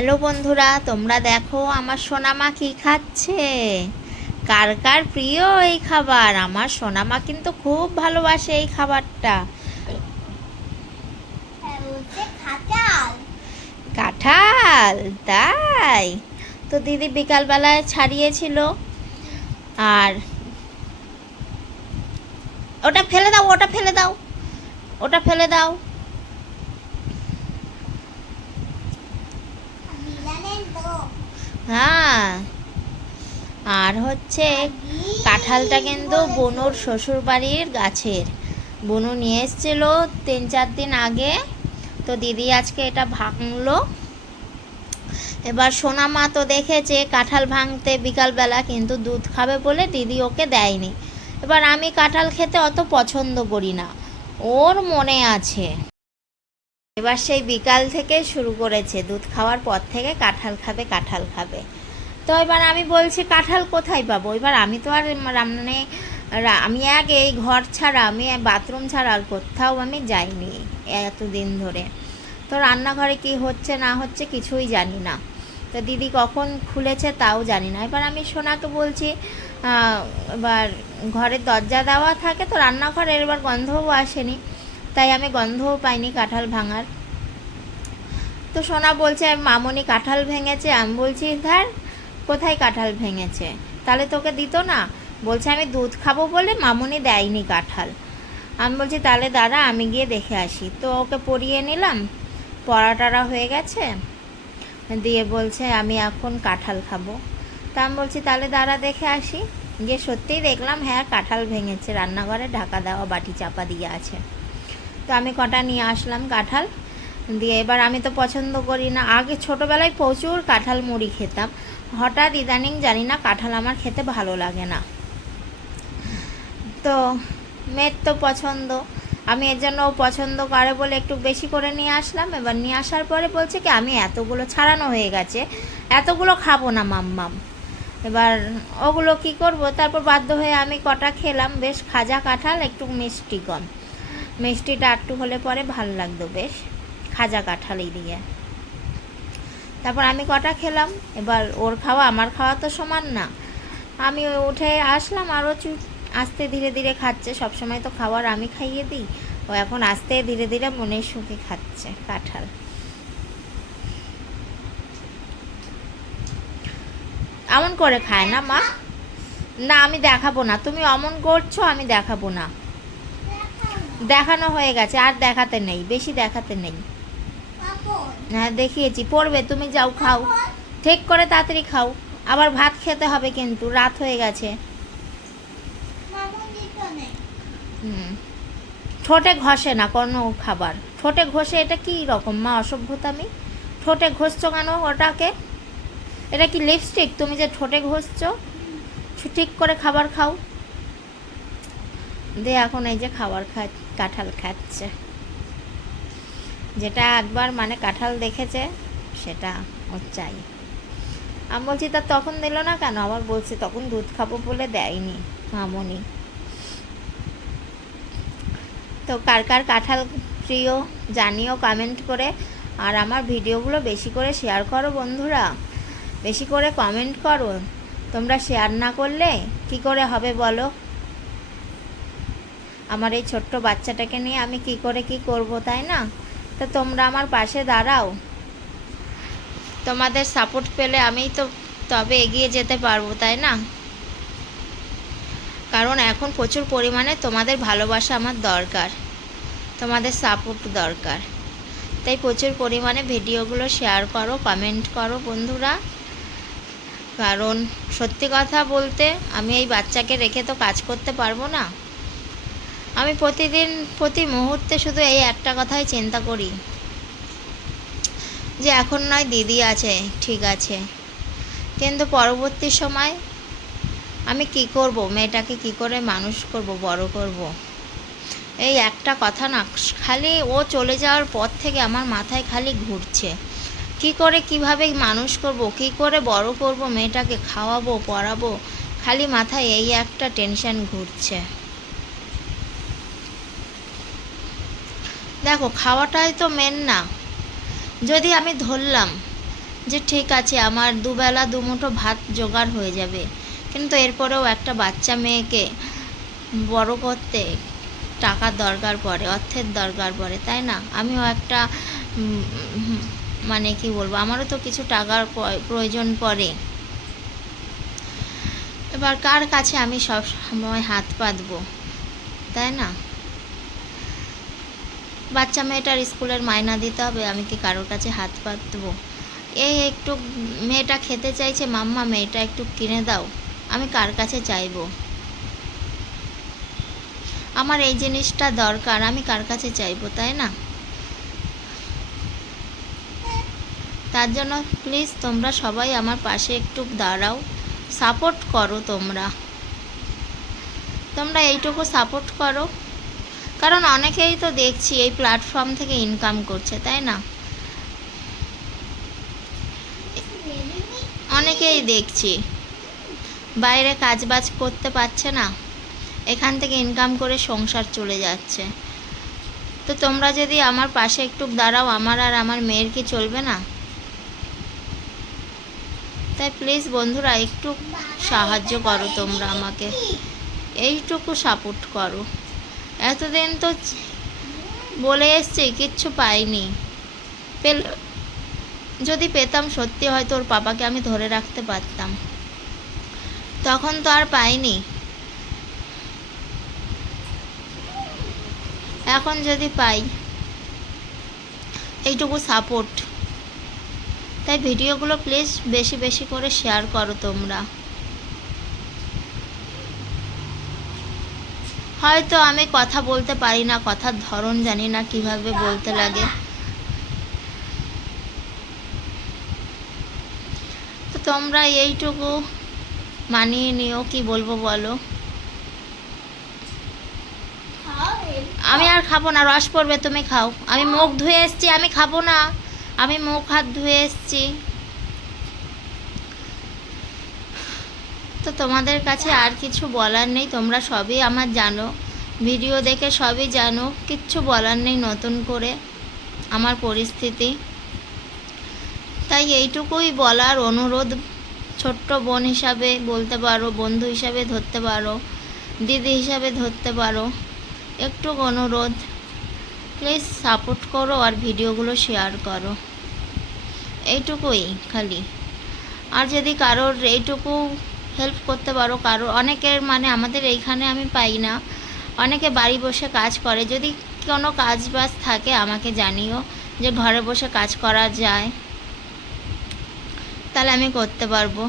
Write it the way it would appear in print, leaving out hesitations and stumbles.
Hello বন্ধুরা, তোমরা দেখো আমার সোনামা কি খাচ্ছে। কার কার প্রিয় এই খাবার? আমার সোনামা কিন্তু খুব ভালোবাসে এই খাবারটা। কাঁঠাল, তাই তো দিদি বিকালবেলায় ছাড়িয়েছিল। আর ওটা ফেলে দাও, ওটা ফেলে দাও, ওটা ফেলে দাও। হ্যাঁ, আর হচ্ছে কাঁঠালটা কিন্তু বনুর শ্বশুর বাড়ির গাছের। বনু নিয়ে এসেছিল 3-4 দিন আগে, তো দিদি আজকে এটা ভাঙলো। এবার সোনামা তো দেখেছে কাঁঠাল ভাঙতে বিকালবেলা, কিন্তু দুধ খাবে বলে দিদি ওকে দেয়নি। এবার আমি কাঁঠাল খেতে অত পছন্দ করি না, ওর মনে আছে। এবার সেই বিকাল থেকে শুরু করেছে, দুধ খাওয়ার পর থেকে কাঁঠাল খাবে কাঁঠাল খাবে। তো এবার আমি বলছি কাঁঠাল কোথায় পাবো? এবার আমি তো আর মানে আমি এই ঘর ছাড়া, আমি বাথরুম ছাড়া আর কোথাও আমি যাইনি এতদিন ধরে। তো রান্নাঘরে কি হচ্ছে না হচ্ছে কিছুই জানি না। তো দিদি কখন খুলেছে তাও জানি না। এবার আমি সোনাকে বলছি, এবার ঘরের দরজা দেওয়া থাকে তো রান্নাঘরের, এবার গন্ধও আসেনি, তাই আমি গন্ধও পাইনি কাঁঠাল ভাঙার। তো সোনা বলছে মামনি কাঁঠাল ভেঙেছে। আমি বলছি ধ্যার, কোথায় কাঁঠাল ভেঙেছে? তাহলে তোকে দিত না? বলছে আমি দুধ খাবো বলে মামনি দেয়নি কাঁঠাল। আমি বলছি তাহলে দাঁড়া, আমি গিয়ে দেখে আসি। তো ওকে পরিয়ে নিলাম, পড়াটারা হয়ে গেছে, দিয়ে বলছে আমি এখন কাঁঠাল খাবো। তা আমি বলছি তাহলে দাঁড়া দেখে আসি। গিয়ে সত্যিই দেখলাম হ্যাঁ কাঁঠাল ভেঙেছে, রান্নাঘরে ঢাকা দেওয়া বাটি চাপা দিয়ে আছে। তো আমি কটা নিয়ে আসলাম কাঁঠাল দিয়ে। এবার আমি তো পছন্দ করি না, আগে ছোটোবেলায় প্রচুর কাঁঠাল মুড়ি খেতাম, হঠাৎ ইদানিং জানি না কাঁঠাল আমার খেতে ভালো লাগে না। তো মেয়ের তো পছন্দ, আমি এর জন্য ও পছন্দ করে বলে একটু বেশি করে নিয়ে আসলাম। এবার নিয়ে আসার পরে বলছে কি আমি এতগুলো ছাড়ানো হয়ে গেছে, এতগুলো খাবো না মাম্মাম। এবার ওগুলো কি করব, তারপর বাধ্য হয়ে আমি কটা খেলাম। বেশ খাজা কাঁঠাল, একটু মিষ্টি কম, মিষ্টিটা একটু হলে পরে ভাল লাগতো, বেশ খাজা কাঁঠালই দিয়ে। তারপর আমি কটা খেলাম। এবার ওর খাওয়া আমার খাওয়া তো সমান না, আমি উঠে আসলাম, আরও আস্তে ধীরে ধীরে খাচ্ছে। সবসময় তো খাবার আমি খাইয়ে দিই, ও এখন আস্তে ধীরে ধীরে মনের সুখে খাচ্ছে কাঁঠাল। এমন করে খায় না মা? না আমি দেখাবো না, তুমি অমন করছো, আমি দেখাবো না। দেখানো হয়ে গেছে, আর দেখাতে নেই, বেশি দেখাতে নেই। হ্যাঁ দেখিয়েছি, পড়বে, তুমি যাও খাও, ঠিক করে তাড়াতাড়ি খাও। আবার ভাত খেতে হবে কিন্তু, রাত হয়ে গেছে। ঠোঁটে ঘষে না কোনো খাবার, ঠোঁটে ঘষে, এটা কি রকম মা অসভ্যতামি? ঠোঁটে ঘষছো কেন ওটাকে? এটা কি লিপস্টিক তুমি যে ঠোঁটে ঘষছো? ঠিক করে খাবার খাও। দে এখন এই যে খাবার কাঁঠাল খাচ্ছে, যেটা একবার মানে কাঁঠাল দেখেছে সেটা ওর চাই। আমি বলছি তা তখন দিল না কেন? আবার বলছে তখন দুধ খাবো বলে দেয়নি মামনি। তো কার কার কাঁঠাল প্রিয় জানিও কমেন্ট করে। আর আমার ভিডিওগুলো বেশি করে শেয়ার করো বন্ধুরা, বেশি করে কমেন্ট করো। তোমরা শেয়ার না করলে কি করে হবে বলো? আমার এই ছোট্ট বাচ্চাটাকে নিয়ে আমি কি করে কি করব, তাই না? তো তোমরা আমার পাশে দাঁড়াও, তোমাদের সাপোর্ট পেলে আমি তো তবে এগিয়ে যেতে পারবো, তাই না? কারণ এখন প্রচুর পরিমাণে তোমাদের ভালোবাসা আমার দরকার, তোমাদের সাপোর্ট দরকার। তাই প্রচুর পরিমাণে ভিডিওগুলো শেয়ার করো, কমেন্ট করো বন্ধুরা। কারণ সত্যি কথা বলতে আমি এই বাচ্চাকে রেখে তো কাজ করতে পারবো না। আমি প্রতিদিন প্রতি মুহূর্তে শুধু এই একটা কথাই চিন্তা করি যে এখন নয় দিদি আছে ঠিক আছে, কিন্তু পরবর্তী সময় আমি কি করব, মেয়েটাকে কি করে মানুষ করব, বড় করব, এই একটা কথা না খালি ও চলে যাওয়ার পর থেকে আমার মাথায় খালি ঘুরছে। কি করে কিভাবে মানুষ করব, কি করে বড় করব, মেয়েটাকে খাওয়াবো পড়াবো, খালি মাথায় এই একটা টেনশন ঘুরছে। দেখো খাওয়াটাই তো মেন না। যদি আমি ধরলাম যে ঠিক আছে আমার দুবেলা দুমুঠো ভাত জোগাড় হয়ে যাবে, কিন্তু এরপরেও একটা বাচ্চা মেয়েকে বড় করতে টাকার দরকার পড়ে, অর্থের দরকার পড়ে, তাই না? আমিও একটা মানে কি বলবো, আমারও তো কিছু টাকার প্রয়োজন পড়ে। এবার কার কাছে আমি সব সময় হাত পাতবো, তাই না? বাচ্চা মেয়েটার স্কুলের মাইনা দিতে হবে, আমি কি কারোর কাছে হাত পাতবো? এই একটু মেয়েটা খেতে চাইছে, মাম্মা মেয়েটা একটু কিনে দাও, আমি কার কাছে চাইবো? আমার এই জিনিসটা দরকার, আমি কার কাছে চাইবো, তাই না? তার জন্য প্লিজ তোমরা সবাই আমার পাশে একটু দাঁড়াও, সাপোর্ট করো। তোমরা এইটুকু সাপোর্ট করো, কারণ অনেকেই তো দেখছি এই প্ল্যাটফর্ম থেকে ইনকাম করছে, তাই না? অনেকেই দেখছি বাইরে কাজবাজ করতে পারছে না, এখান থেকে ইনকাম করে সংসার চলে যাচ্ছে। তো তোমরা যদি আমার পাশে একটু দাঁড়াও, আমার আর আমার মেয়ের কি চলবে না? তাই প্লিজ বন্ধুরা একটু সাহায্য করো, তোমরা আমাকে এইটুকু সাপোর্ট করো। এতদিন তো বলে এসছি, কিচ্ছু পাইনি, যদি পেতাম সত্যি হয়তো ওর পাপাকে আমি ধরে রাখতে পারতাম, তখন তো আর পাইনি। এখন যদি পাই এইটুকু সাপোর্ট, তাই ভিডিওগুলো প্লিজ বেশি বেশি করে শেয়ার করো তোমরা। হয়তো আমি কথা বলতে পারি না, কথার ধরন জানি না কিভাবে বলতে লাগে, তো তোমরা এইটুকু মানিয়ে নিও, কি বলবো বলো। আমি আর খাবো না, রস পড়বে, তুমি খাও। আমি মুখ ধুয়ে এসছি, আমি খাবো না, আমি মুখ হাত ধুয়ে এসছি। তো তোমাদের কাছে আর কিছু বলার নেই, তোমরা সবই আমার জানো, ভিডিও দেখে সবই জানো, কিচ্ছু বলার নেই নতুন করে আমার পরিস্থিতি। তাই এইটুকুই বলার অনুরোধ, ছোট্ট বোন হিসাবে বলতে পারো, বন্ধু হিসাবে ধরতে পারো, দিদি হিসাবে ধরতে পারো, একটু অনুরোধ, প্লিজ সাপোর্ট করো আর ভিডিওগুলো শেয়ার করো, এইটুকুই খালি। আর যদি কারোর এইটুকু হেল্প করতে পারো, অনেকের মানে আমাদের এইখানে আমি পাই না, অনেকে বাড়ি বসে কাজ করে, যদি কোনো কাজ বাজ থাকে আমাকে জানিও, যে ঘরে বসে কাজ করা যায়, তাহলে আমি করতে পারবো।